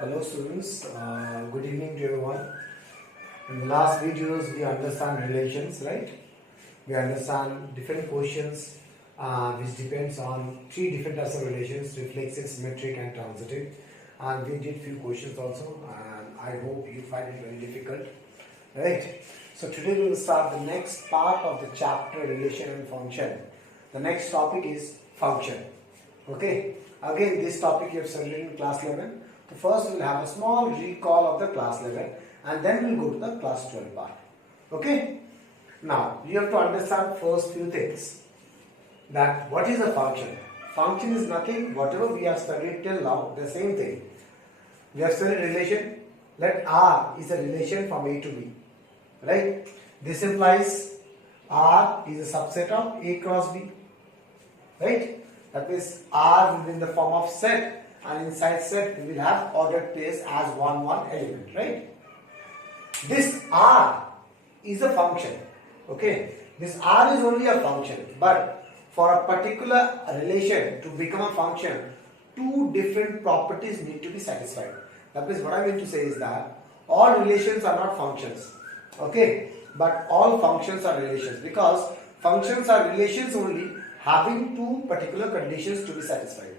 Hello students, good evening to everyone. In the last videos we understand relations, right? We understand different quotients which depends on three different types of relations: reflexive, symmetric and transitive. And we did few questions also, and I hope you find it very difficult, right? So today we will start the next part of the chapter relation and function. The next topic is function. Okay, again this topic you have studied in class 11. So first we will have a small recall of the class 11 and then we will go to the class 12 part. Okay, now you have to understand first few things, that what is a function. Function is nothing, whatever we have studied till now, the same thing. We have studied relation. Let R is a relation from A to B, right? This implies R is a subset of A cross B, right? That means R will be in the form of set, and inside set we will have ordered pairs as one element, right? This R is a function, okay? This R is only a function, but for a particular relation to become a function, two different properties need to be satisfied. That means what I mean to say is that all relations are not functions, okay? But all functions are relations, because functions are relations only having two particular conditions to be satisfied.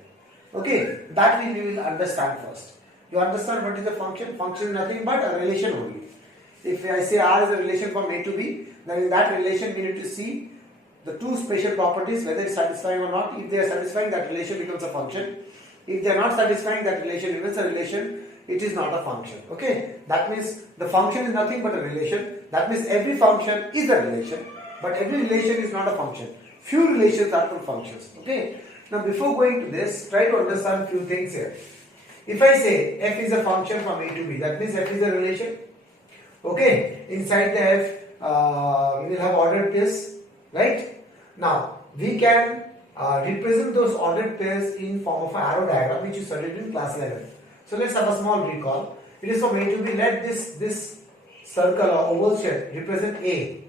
Okay, that we will understand first. You understand what is a function? Function is nothing but a relation only. If I say R is a relation from A to B, then in that relation we need to see the two special properties, whether it's satisfying or not. If they are satisfying, that relation becomes a function. If they are not satisfying, that relation remains a relation. It is not a function. Okay, that means the function is nothing but a relation. That means every function is a relation, but every relation is not a function. Few relations are called functions. Okay. Now before going to this, try to understand few things here. If I say f is a function from A to B, that means f is a relation. Okay. Inside the f, we will have ordered pairs, right? Now we can represent those ordered pairs in form of an arrow diagram, which you studied in class 11. So let's have a small recall. It is from A to B. Let this circle or oval shape represent A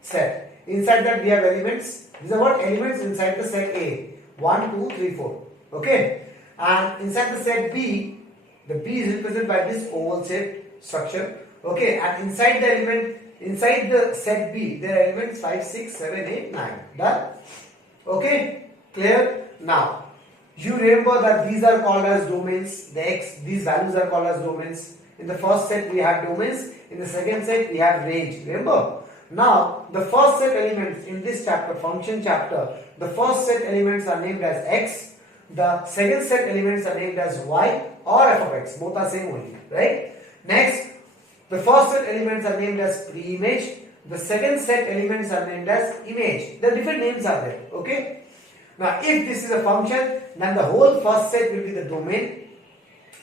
set. Inside that we have elements. These are what? Elements inside the set A. 1, 2, 3, 4. Okay. And inside the set B, the B is represented by this oval shaped structure. Okay. And inside the element, inside the set B, there are elements 5, 6, 7, 8, 9. Done? Okay. Clear? Now, you remember that these are called as domains. The X, these values are called as domains. In the first set we have domains. In the second set we have range. Remember? Now, the first set elements in this chapter, function chapter, the first set elements are named as X. The second set elements are named as Y or f of X. Both are same only, right? Next, the first set elements are named as pre-image. The second set elements are named as image. The different names are there, okay? Now, if this is a function, then the whole first set will be the domain,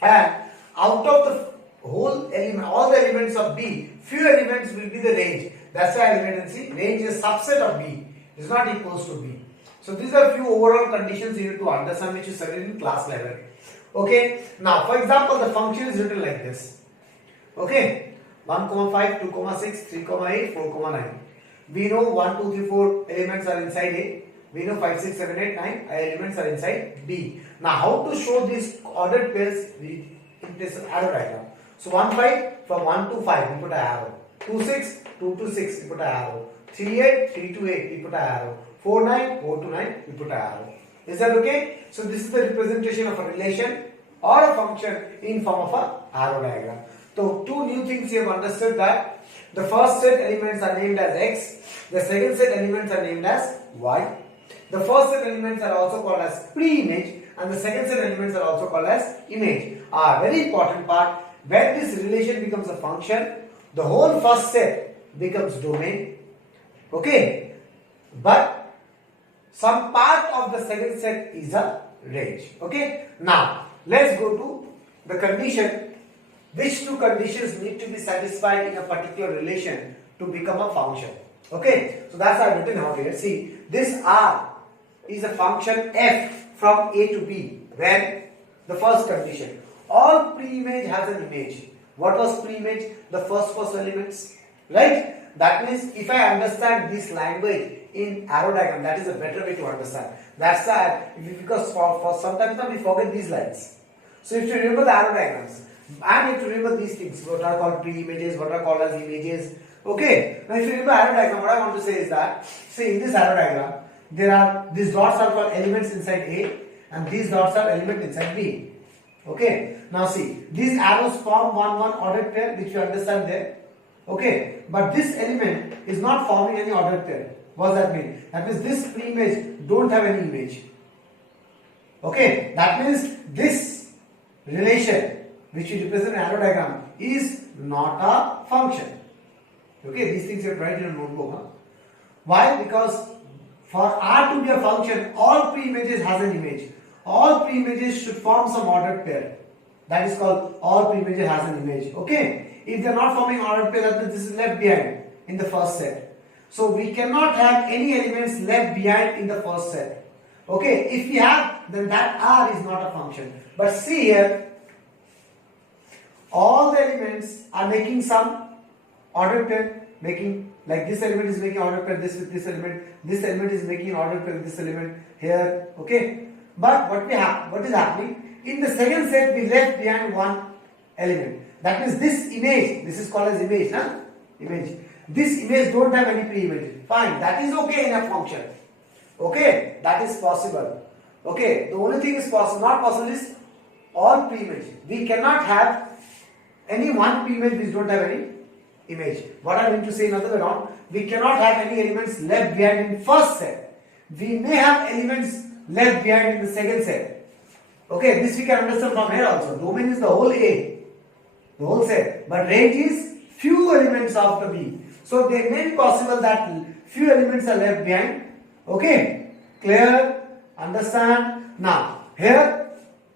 and out of the whole element, all the elements of B, few elements will be the range. That's why I written, see, range is subset of B. It is not equals to B. So these are few overall conditions you need to understand, which is studied in class 11. Okay. Now, for example, the function is written like this. Okay. 1, 5, 2, 6, 3, 8, 4, 9. We know 1, 2, 3, 4 elements are inside A. We know 5, 6, 7, 8, 9 elements are inside B. Now, how to show these ordered pairs in place of arrow diagram? So 1, 5, from 1 to 5 we put an arrow. 2, 6, 2 to 6 we put an arrow. 3, 8, 3 to 8 we put an arrow. 4, 9, 4 to 9 we put an arrow. Is that okay? So this is the representation of a relation or a function in form of an arrow diagram. So two new things you have understood, that the first set elements are named as X. The second set elements are named as Y. The first set elements are also called as pre-image, and the second set elements are also called as image. A very important part, when this relation becomes a function, the whole first set becomes domain, okay, but some part of the second set is a range. Okay. Now let's go to the condition. Which two conditions need to be satisfied in a particular relation to become a function? Okay, so that's I've written out here. See, this R is a function f from A to B when the first condition, all pre-image has an image. What was pre-image? The first elements, right? That means if I understand this language in arrow diagram, that is a better way to understand. That's why, because for sometimes we forget these lines. So if you remember the arrow diagrams, And you have to remember these things, what are called pre-images, what are called as images. Okay. Now if you remember arrow diagram, what I want to say is that, see in this arrow diagram, these dots are called elements inside A and these dots are elements inside B. Okay. Now see, these arrows form one ordered pair, which you understand there. Okay. But this element is not forming any ordered pair. What does that mean? That means this pre-image don't have any image. Okay. That means this relation which we represent in arrow diagram is not a function. Okay. These things you have to write in a notebook. Huh? Why? Because for R to be a function, all pre-images has an image. All pre-images should form some ordered pair. That is called all pre-images has an image. Okay. If they are not forming ordered pair, that means this is left behind in the first set. So we cannot have any elements left behind in the first set. Okay. If we have, then that R is not a function. But see here, all the elements are making some ordered pair, making like this element is making ordered pair this with this element is making ordered pair with this element here. Okay. But what is happening? In the second set, we left behind one element. That means this image, this is called as image, huh? Image. This image don't have any pre-image. Fine, that is okay in a function. Okay, that is possible. Okay, the only thing is not possible is all pre-image. We cannot have any one pre-image which don't have any image. What I mean to say in other way around, we cannot have any elements left behind in first set. We may have elements left behind in the second set. Okay, this we can understand from here also. Domain is the whole A, the whole set. But range is few elements of the B. So they may be possible that few elements are left behind. Okay, clear? Understand? Now, here,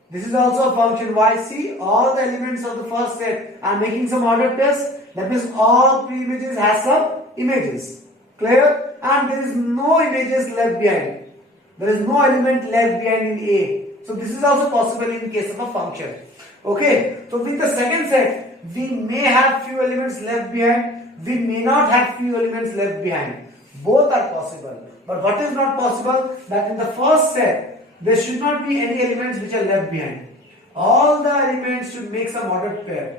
this is also a function. Why? See, all the elements of the first set are making some ordered pairs. That means all pre-images has some images. Clear? And there is no images left behind. There is no element left behind in A. So this is also possible in case of a function. Okay. So with the second set, we may have few elements left behind. We may not have few elements left behind. Both are possible. But what is not possible? That in the first set, there should not be any elements which are left behind. All the elements should make some ordered pair.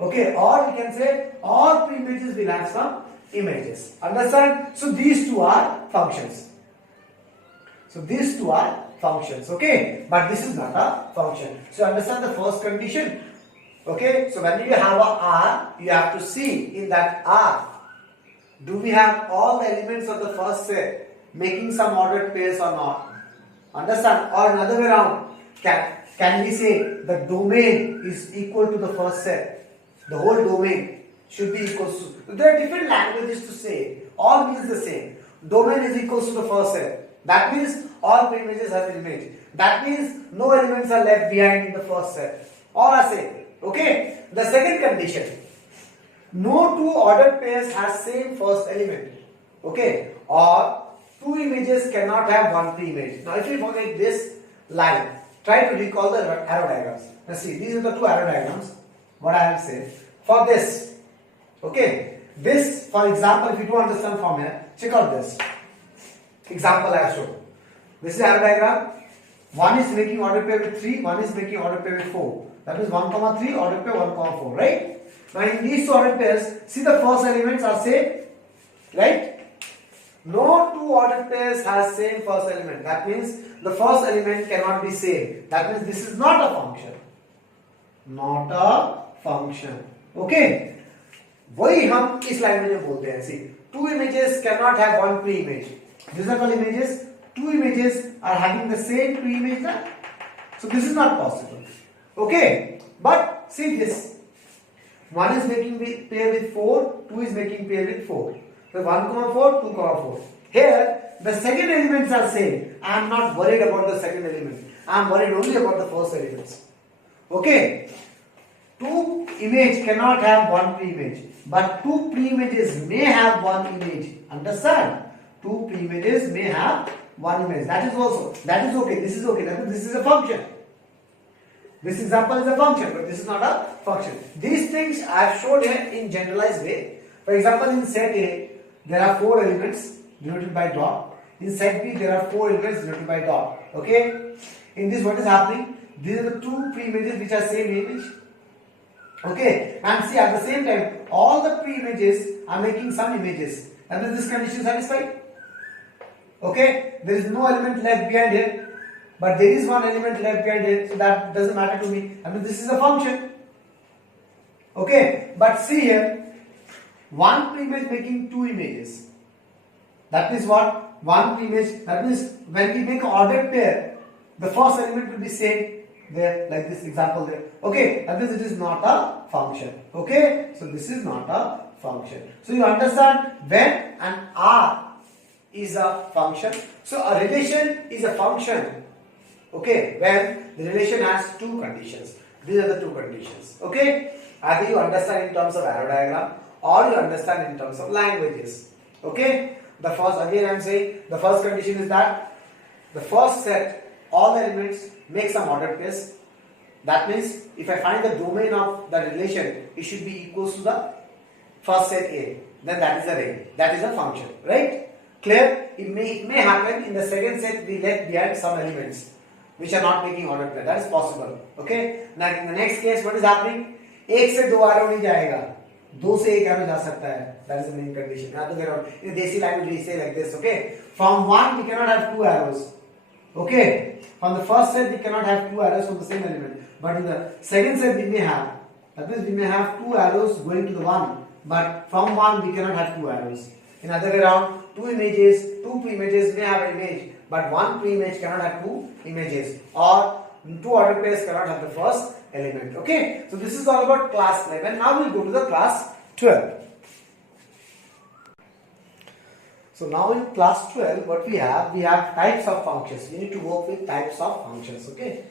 Okay. Or we can say all pre-images will have some images. Understand? So these two are functions. So these two are functions, okay, but this is not a function. So understand the first condition. Okay, so when you have a R, you have to see in that R, do we have all the elements of the first set making some ordered pairs or not? Understand? Or another way around, can we say the domain is equal to the first set? The whole domain should be equal to. There are different languages to say. All means the same. Domain is equal to the first set. That means all pre-images have an image. That means no elements are left behind in the first set. All are same. Okay. The second condition. No two ordered pairs have same first element. Okay. Or two images cannot have one pre-image. Now if you forget this line, try to recall the arrow diagrams. Now see, these are the two arrow diagrams. What I have said. For this. Okay. This, for example, if you don't understand from here, check out this. Example I have shown. This is arrow diagram. One is making ordered pair with 3, one is making ordered pair with 4. That is 1, 3, ordered pair 1, 4, right? Now in these two ordered pairs, see the first elements are same, right? No two ordered pairs has same first element. That means the first element cannot be same. That means this is not a function. Not a function. Okay? वही हम इस line में बोलते हैं. See, two images cannot have one pre-image. These are called images. Two images are having the same pre-image. So this is not possible. Okay, but see this. One is making pair with 4, two is making pair with 4. So 1, 4, 2, 4. Here the second elements are same. I am not worried about the second element. I am worried only about the first elements. Okay. Two image cannot have one pre-image, but two pre-images may have one image. Understand? Two pre-images may have one image. That is okay. This is okay. That means this is a function. This example is a function, but this is not a function. These things I have shown here in generalized way. For example, in set A, there are 4 elements denoted by dot. In set B, there are 4 elements denoted by dot. Okay? In this, what is happening? These are the two pre-images which are same image. Okay, and see at the same time, all the pre-images are making some images. And is this condition satisfied? Okay, there is no element left behind it, but there is one element left behind it, so that doesn't matter to me. I mean, this is a function. Okay, but see here, one pre-image making two images. That means what? One pre-image. That means when we make an ordered pair, the first element will be same there, like this example there. Okay, that means it is not a function. Okay, so this is not a function. So you understand when an R is a function. So a relation is a function. Okay, when the relation has two conditions. These are the two conditions. Okay, either you understand in terms of arrow diagram or you understand in terms of languages. Okay, the first, again I am saying, the first condition is that the first set, all the elements make some ordered pairs. That means if I find the domain of the relation, it should be equals to the first set A. Then that is a ring. That is a function, right? Clear? It may happen in the second set we left behind some elements which are not making ordered pair. That is possible. Okay. Now in the next case, what is happening? एक से दो arrow नहीं जाएगा, दो से एक arrow जा सकता है. That is the main condition. Now to get out. In Desi language we say like this. Okay. From one we cannot have two arrows. Okay. From the first set we cannot have two arrows from the same element. But in the second set we may have. That means we may have two arrows going to the one. But from one we cannot have two arrows. In other way around, two images, two pre-images may have an image, but one pre-image cannot have two images, or two ordered pairs cannot have the first element. Okay, so this is all about class 11. Now we'll go to the class 12. So now in class 12, what we have types of functions. We need to work with types of functions. Okay,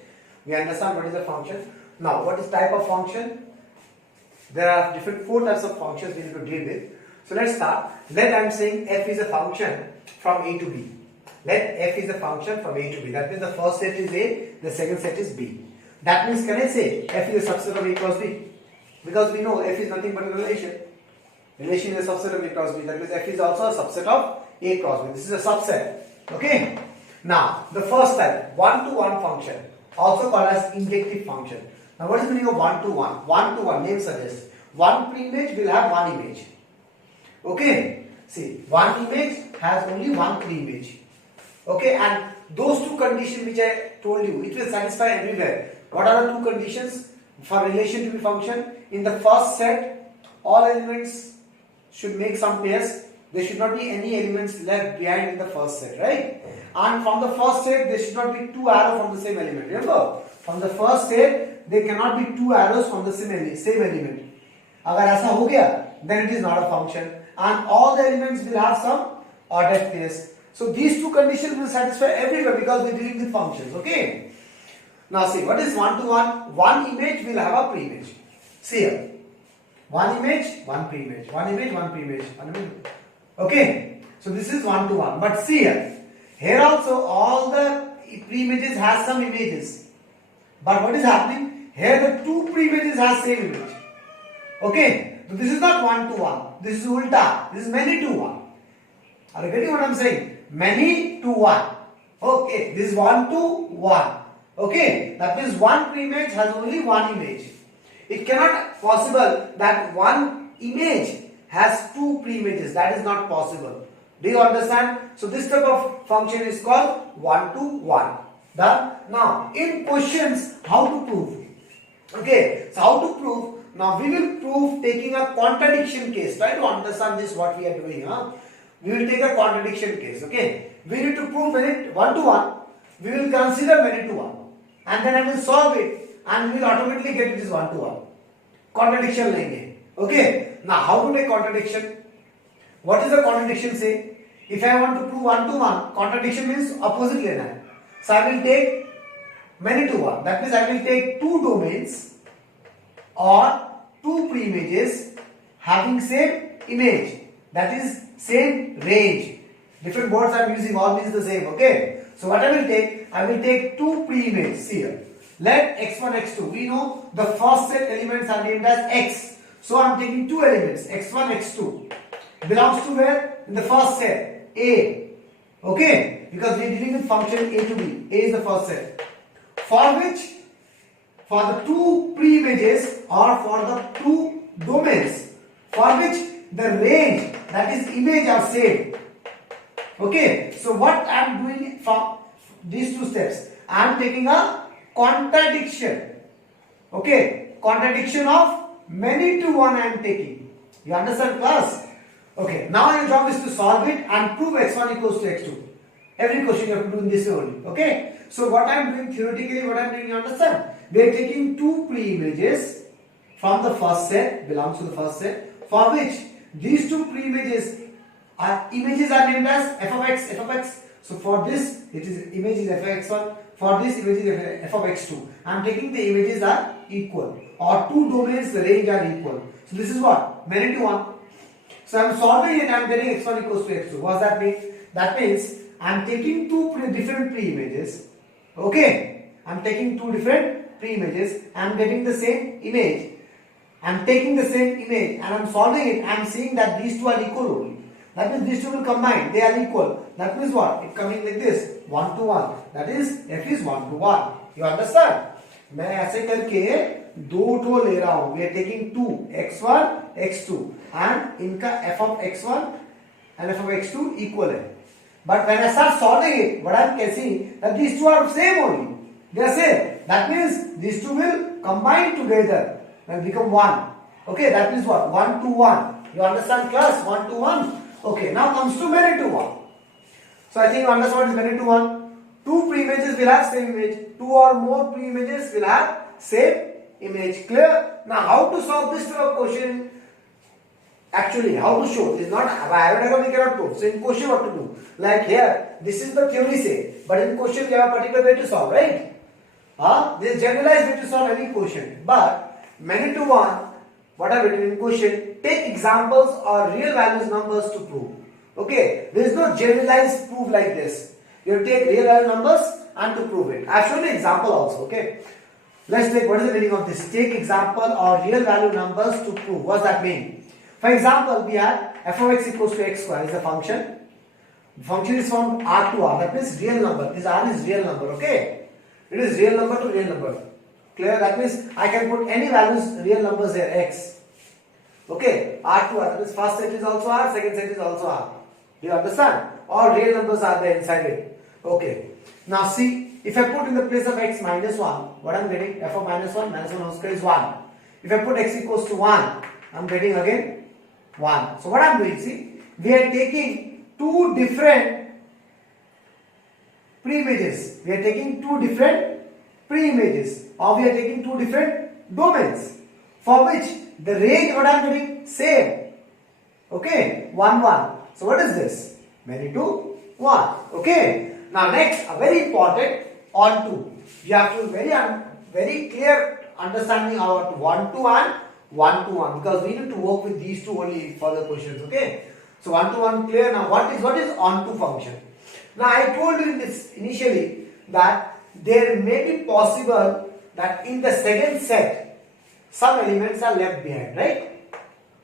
we understand what is a function. Now, what is type of function? There are four types of functions we need to deal with. So let's start. Let I am saying f is a function from a to b. Let f is a function from a to b. That means the first set is a, the second set is b. That means can I say f is a subset of a cross b? Because we know f is nothing but a relation. Relation is a subset of a cross b. That means f is also a subset of a cross b. This is a subset. Okay. Now the first type, one-to-one function, also called as injective function. Now what is the meaning of one-to-one? One-to-one, name suggests. One pre-image will have one image. Okay, see, one image has only one pre-image. Okay, and those two conditions which I told you, it will satisfy everywhere. What are the two conditions for relation to be function? In the first set, all elements should make some pairs. There should not be any elements left behind in the first set, right? And from the first set, there should not be two arrows from the same element. Remember, from the first set, there cannot be two arrows from the same element. अगर ऐसा हो गया, then it is not a function. And all the elements will have some ordered pairs. So these two conditions will satisfy everywhere because we are dealing with functions. Okay. Now see, what is one-to-one? One image will have a pre-image. See here. One image, one pre-image. One image, one pre-image. Okay. So this is one-to-one. But see here. Here also all the pre-images has some images. But what is happening? Here the two pre-images has same image. Okay. So this is not one-to-one. This is ulta. This is many-to-one. Are you getting what I am saying? Many-to-one. Okay. This is one-to-one. Okay. That means one pre-image has only one image. It cannot possible that one image has two pre-images. That is not possible. Do you understand? So this type of function is called one-to-one. Done? Now in questions, how to prove? Okay. So how to prove? Now we will prove taking a contradiction case. Try to understand this what we are doing. We will take a contradiction case. Okay. We need to prove one-to-one. We will consider many-to-one. And then I will solve it. And we will automatically get it is one-to-one. Contradiction lenge. Okay. Now how to take contradiction? What does the contradiction say? If I want to prove one-to-one, contradiction means opposite lena hai. So I will take many-to-one. That means I will take two domains or two pre-images having same image, that is same range. Different words I am using, all means the same. Okay. So what I will take two pre-images here. Let x1, x2. We know the first set elements are named as x. So I am taking two elements, x1, x2. Belongs to where? In the first set, A. Okay. Because we are dealing with function A to B. A is the first set. For which for the two pre-images or for the two domains for which the range, that is image, are same. Okay, so what I am doing for these two steps, I am taking a contradiction. Okay, contradiction of many to one I am taking. You understand, class? Okay, now your job is to solve it and prove x1 equals to x2. Every question you have to do in this way only. Okay, so what I am doing theoretically, what I am doing, you understand? We are taking two pre-images from the first set, belongs to the first set, for which these two pre-images are named as f of x, f of x. So for this, it is image is f of x1. For this image is f of x2. I am taking the images are equal, or two domains, the range are equal. So this is what? Many to one. So I am solving it. I am getting x1 equals to x2. What does that mean? That means I am taking two different pre-images. Okay, I am taking two different pre-images. I am getting the same image. I am taking the same image and I am solving it. I am seeing that these two are equal only. That means these two will combine. They are equal. That means what? It coming like this, 1 to 1. That is f is 1 to 1. You understand? मैं ऐसे करके दो ठो ले रहा हूँ. We are taking two, x1, x2, and इनका f of x1 and f of x2 equal है. But when I start solving it, what I am guessing that these two are same only. They are same. That means these two will combine together and become one. Okay, that means what? 1 to 1. You understand, class? 1 to 1. Okay, now comes to many to one. So I think you understand what is many to one. Two pre-images will have same image. Two or more pre-images will have same image. Clear? Now how to solve this type of question? Actually, how to show? This is not we cannot prove. So in question what to do? Like here, this is the theory say, but in question we have a particular way to solve, right? This is generalized way to solve any question. But many to one, what are written in question? Take examples or real values numbers to prove. Okay, there is no generalized proof like this. You take real value numbers and to prove it. I have shown an example also. Okay, let's take what is the meaning of this. Take example or real value numbers to prove. What does that mean? For example, we have f of x equals to x square is the function. The function is from R to R. That means real number. This R is real number. Okay, it is real number to real number. Clear? That means I can put any values, real numbers here, x. Okay, R to R. That means first set is also R, second set is also R. Do you understand? All real numbers are there inside it. Okay. Now see, if I put in the place of x minus 1, what I am getting? F of minus 1 whole square is 1. If I put x equals to 1, I am getting again 1. So what I am doing, see, we are taking two different pre-images. We are taking two different pre-images, or we are taking two different domains for which the range what I am getting same. Okay, 1 1. So what is this? Many to 1. Okay. Now next, a very important onto. You have to very clear understanding about 1 to 1, 1 to 1, because we need to work with these two only for the questions. Okay. So 1 to 1 clear. Now what is onto function? Now I told you in this initially that there may be possible that in the second set some elements are left behind, right?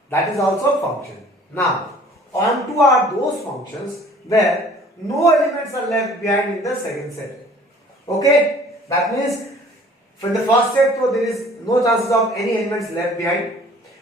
That is also a function. Now onto are those functions where no elements are left behind in the second set. Okay, that means from the first set so there is no chances of any elements left behind,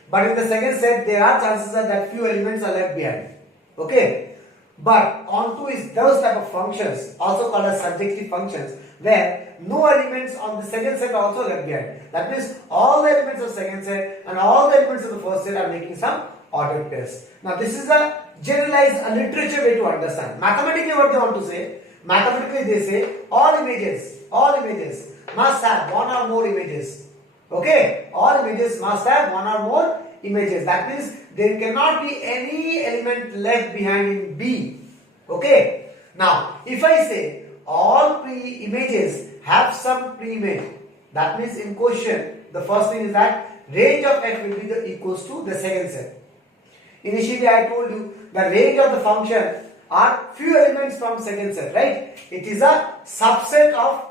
but in the second set there are chances that few elements are left behind. Okay, but onto is those type of functions also called as surjective functions where no elements on the second set are also left behind. That means all the elements of second set and all the elements of the first set are making some ordered pairs. Now this is a generalized literature way to understand. Mathematically what they want to say? Mathematically they say all images must have one or more images. Okay, all images must have one or more images. That means there cannot be any element left behind in B. Okay, now if I say all images have some pre-image, that means in question the first thing is that range of f will be equals to the second set. Initially I told you the range of the function are few elements from second set, right? It is a subset of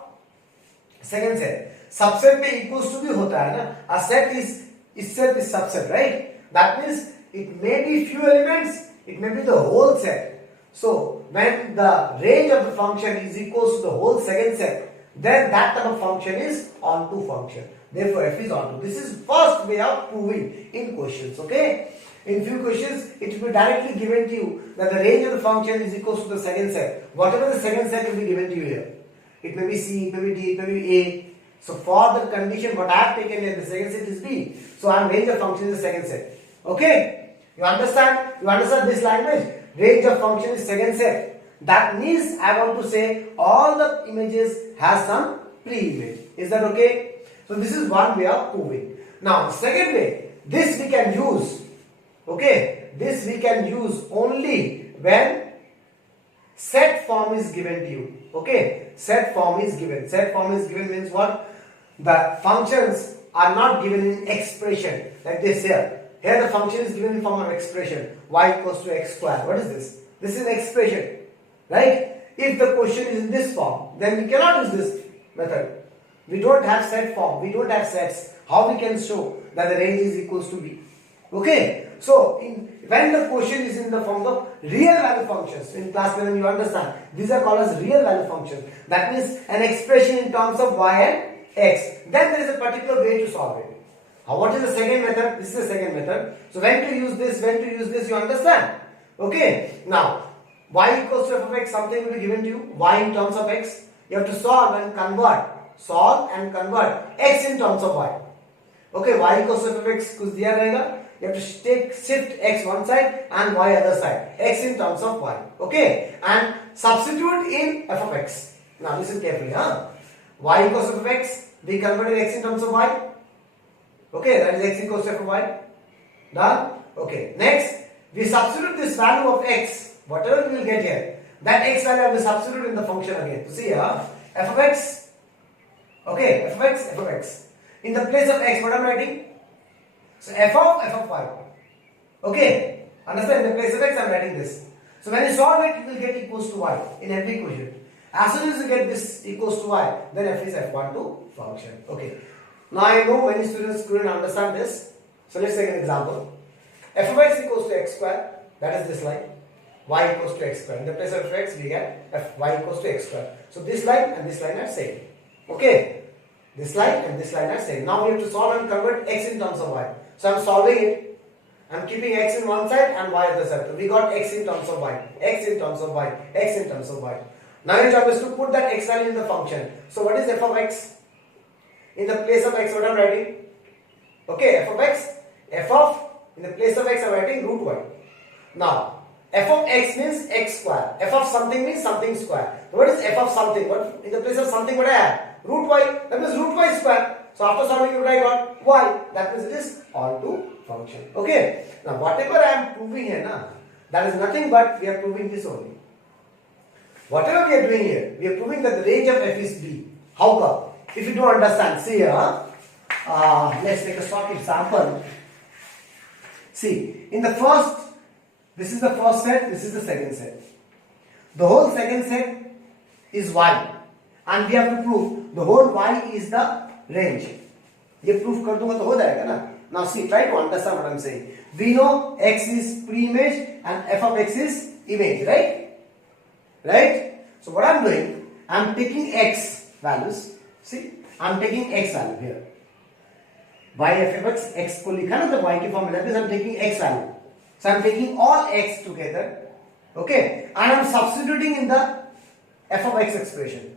second set. Subset में equals to भी होता है ना? A set is itself is subset, right? That means it may be few elements, it may be the whole set. So when the range of the function is equals to the whole second set, then that type of function is onto function. Therefore, f is onto. This is first way of proving in questions. Okay. In few questions, it will be directly given to you that the range of the function is equal to the second set. Whatever the second set will be given to you here. It may be C, it may be D, it may be A. So for the condition what I have taken here, the second set is B. So I am range of function is the second set. Okay? You understand? You understand this language? Range of function is second set. That means I want to say all the images has some pre-image. Is that okay? So this is one way of proving. Now second way, this we can use. Okay? This we can use only when set form is given to you. Okay? Set form is given. Set form is given means what? The functions are not given in expression like this here. Here the function is given in form of expression. Y equals to x square. What is this? This is expression. Right? If the question is in this form, then we cannot use this method. We don't have set form. We don't have sets. How we can show that the range is equals to B? Okay. So, when the question is in the form of real value functions, in class 11 you understand, these are called as real value functions. That means an expression in terms of y and x. Then there is a particular way to solve it. What is the second method? This is the second method. So, when to use this, you understand. Okay. Now, y equals to f of x, something will be given to you, y in terms of x. You have to solve and convert. Solve and convert x in terms of y. Okay, y equals to f of x कुछ दिया रहेगा. You have to take shift x one side and y other side. X in terms of y. Okay, and substitute in f of x. Now listen carefully, y equals to f of x. We converted x in terms of y. Okay, that is x equals to f of y. Done. Okay. Next, we substitute this value of x. Whatever we will get here, that x value will substitute in the function again. So see here, f of x. Okay, f of x. In the place of x, what I am writing? So f of y. Okay, understand? In the place of x, I am writing this. So when you solve it, you will get equals to y in every equation. As soon as you get this equals to y, then f is f12 function. Okay. Now I know many students couldn't understand this. So let's take an example. F of x equals to x square. That is this line. Y equals to x square. In the place of x, we get y equals to x square. So this line and this line are same. Okay. This line and this line are same. Now we have to solve and convert x in terms of y. So I am solving it. I am keeping x in one side and y other side. So we got x in terms of y, x in terms of y, x in terms of y. Now your job is to put that x value in the function. So what is f of x? In the place of x, what I am writing? Okay, f of x. In the place of x, I am writing root y. Now, f of x means x square. F of something means something square. So what is f of something? What in the place of something what I have? Root y. That means root y square. So after solving it, I got y. That means it is onto function. Okay. Now whatever I am proving here, that is nothing but we are proving this only. Whatever we are doing here, we are proving that the range of f is B. How come? If you don't understand, see here. Let's take a short example. See, in the first, this is the first set, this is the second set. The whole second set is y. And we have to prove the whole y is the range. ये proof कर दूंगा तो हो जाएगा ना. Now see, try to understand what I am saying. We know x is pre-image and f of x is image, right? Right? So what I am doing, I am taking x values. See, I am taking x value here. Y f of x को लिखा ना तो y की form में. That means I am taking x value. So I am taking all x together. Okay, and I am substituting in the f of x expression.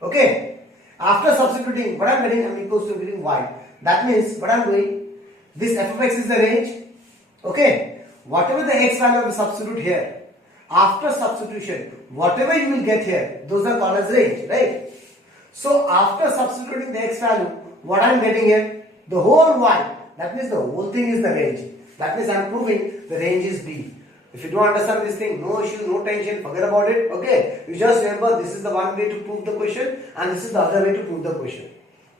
Okay, after substituting, what I am getting, I am equals to getting y. That means what I am doing, this f of x is the range. Okay, whatever the x value I will substitute here, after substitution, whatever you will get here, those are called as range, right? So after substituting the x value, what I am getting here, the whole y, that means the whole thing is the range. That means I am proving the range is B. If you don't understand this thing, no issue, no tension, forget about it. Okay, you just remember this is the one way to prove the question and this is the other way to prove the question.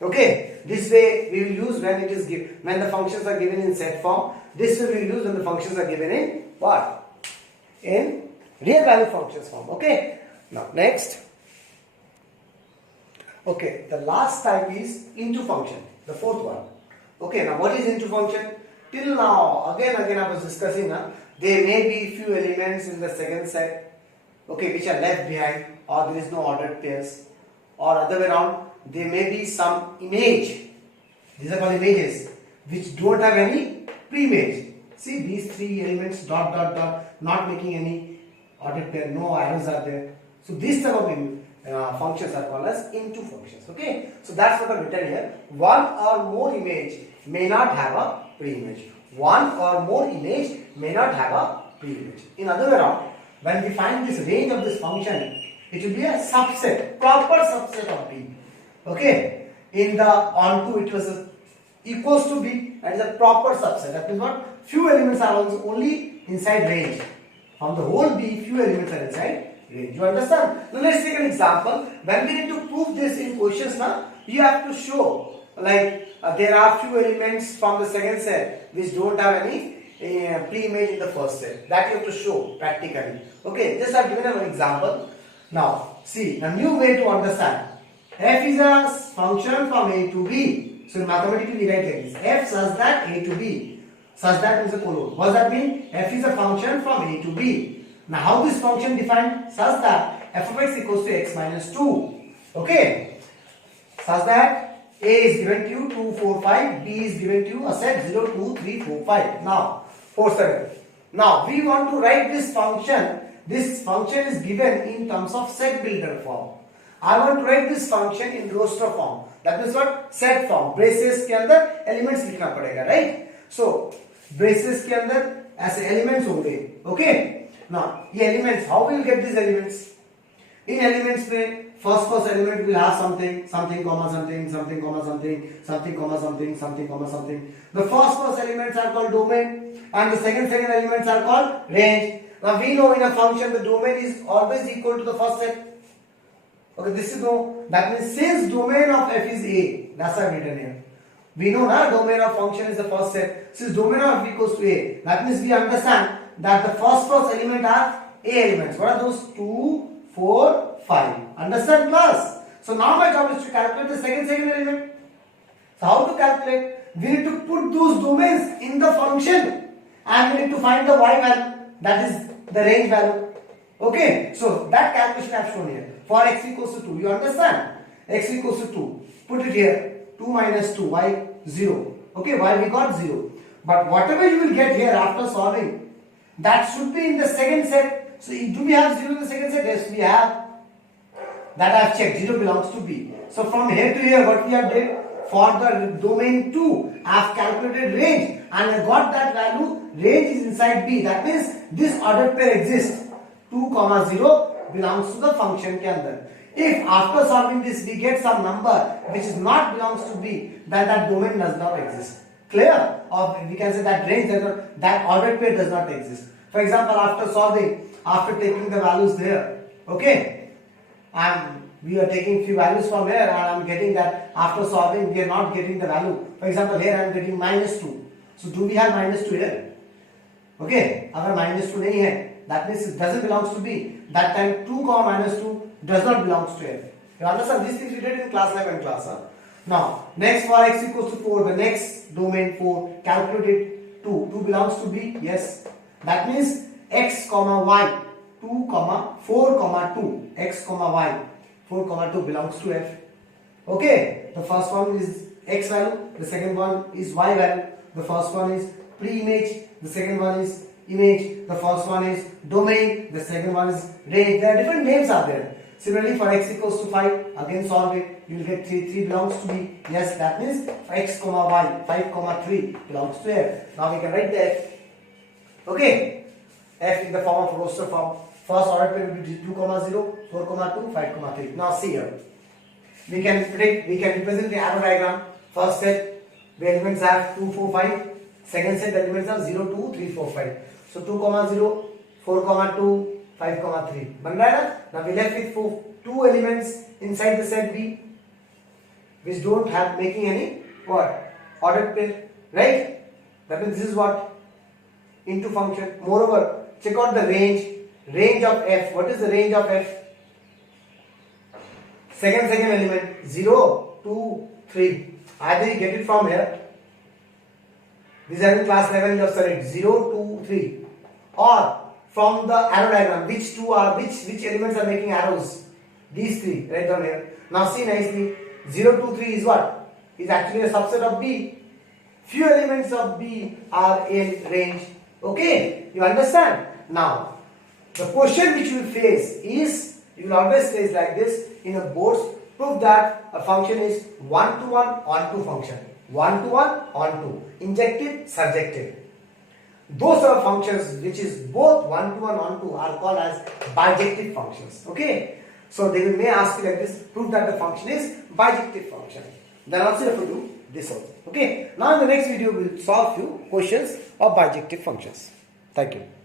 Okay, this way we will use when it is given, when the functions are given in set form. This way we will use when the functions are given in what? In real value functions form. Okay, now next. Okay, the last type is into function, the fourth one. Okay, now what is into function? Till now, again I was discussing, there may be few elements in the second set, okay, which are left behind, or there is no ordered pairs, or other way around, there may be some image These are called images which don't have any pre-image. See these three elements dot dot dot not making any ordered pair, no arrows are there. So these type of functions are called as into functions. Okay, so that's what I've written here. One or more image may not have a pre-image. One or more image may not have a pre-image. In other way around, when we find this range of this function, it will be a subset, proper subset of B. Okay, in the onto it was equals to B and is a proper subset. That means what? Few elements are only inside range. From the whole B, few elements are inside range. You understand? Now let's take an example. When we need to prove this in questions now, you have to show like there are few elements from the second set which don't have any pre-image in the first set. That you have to show practically. Okay, just I've given an example. Now see, a new way to understand. F is a function from A to B. So mathematically we write like this. F such that A to B. Such that is a colon. What does that mean? F is a function from A to B. Now how this function defined? Such that f of x equals to x minus 2. Okay. Such that A is given to you 2, 4, 5. B is given to you a set 0, 2, 3, 4, 5. Now 4, 7. Now we want to write this function. This function is given in terms of set builder form. I want to write this function in roster form. That means what? Set form. Braces के अंदर elements लिखना पड़ेगा, right? So braces के अंदर ऐसे elements होंगे. Okay? Now ये elements, how we will get these elements? In elements में first element will have something, something comma something, something comma something, something comma something, something comma something. The first elements are called domain, and the second elements are called range. Now we know in a function the domain is always equal to the first set. Okay, this is no. That means since domain of f is A, that's why I've written here. We know now domain of function is the first set. Since domain of f equals to A, that means we understand that the first element are A elements. What are those? 2, 4, 5. Understand class? So now my job is to calculate the second element. So how to calculate? We need to put those domains in the function and we need to find the y value, that is the range value. Okay, so that calculation I have shown here. For x equals to 2, you understand? X equals to 2. Put it here. 2 minus 2, y 0. Okay, y we got 0. But whatever you will get here after solving, that should be in the second set. So do we have 0 in the second set? Yes, we have. That I have checked. 0 belongs to B. So from here to here, what we have did? For the domain 2, I have calculated range and I got that value. Range is inside B. That means this ordered pair exists. 2, 0 belongs to the function के अंदर. If after solving this we get some number which is not belongs to B, then that domain does not exist. Clear? Or we can say that range that ordered pair does not exist. For example, after solving, after taking the values there, okay, we are taking few values from here and I am getting that after solving we are not getting the value. For example, here I am getting minus 2. So do we have minus 2 here? Okay, अगर minus 2 नहीं है, that means it doesn't belongs to B. That time 2, minus 2 does not belongs to F. You understand? These things we did in class 11 class. Huh? Now, next for x equals to 4, the next domain 4, calculated 2. 2 belongs to B? Yes. That means x, y, 2, 4, 2. X, y, 4, 2 belongs to F. Okay. The first one is x value. The second one is y value. The first one is pre-image. The second one is image. The first one is domain. The second one is range. There are different names are there. Similarly, for x equals to 5, again solve it. You will get 3. 3 belongs to B. Yes, that means for x, y, 5, 3 belongs to F. Now we can write the F. Okay. F in the form of roster form. First order pair will be 2, 0, 4, 2, 5, 3. Now see here. We can represent the arrow diagram. First set, the elements have 2, 4, 5. Second set, the elements are 0, 2, 3, 4, 5. So 2, 0, 4, 2, 5, 3. बन रहा है ना? Now we left with 2 elements inside the set B, which don't have making any what? Ordered pair, right? That means this is what? Into function. Moreover, check out the range. Range of F. What is the range of F? Second element 0, 2, 3. Either you get it from here. These are in class 11 you have studied 0, 2, 3, or from the arrow diagram which elements are making arrows. These 3 right down here. Now see nicely 0, 2, 3 is what? is actually a subset of B. Few elements of B are in range. Okay, you understand? Now, the question which you will face is, you will always face like this in a boards. Prove that a function is one-to-one onto function. One-to-one onto. Injective, surjective. Those are functions which is both one-to-one onto are called as bijective functions. Okay. So they may ask you like this, prove that the function is bijective function. Then also you have to do this also. Okay. Now in the next video we will solve few questions of bijective functions. Thank you.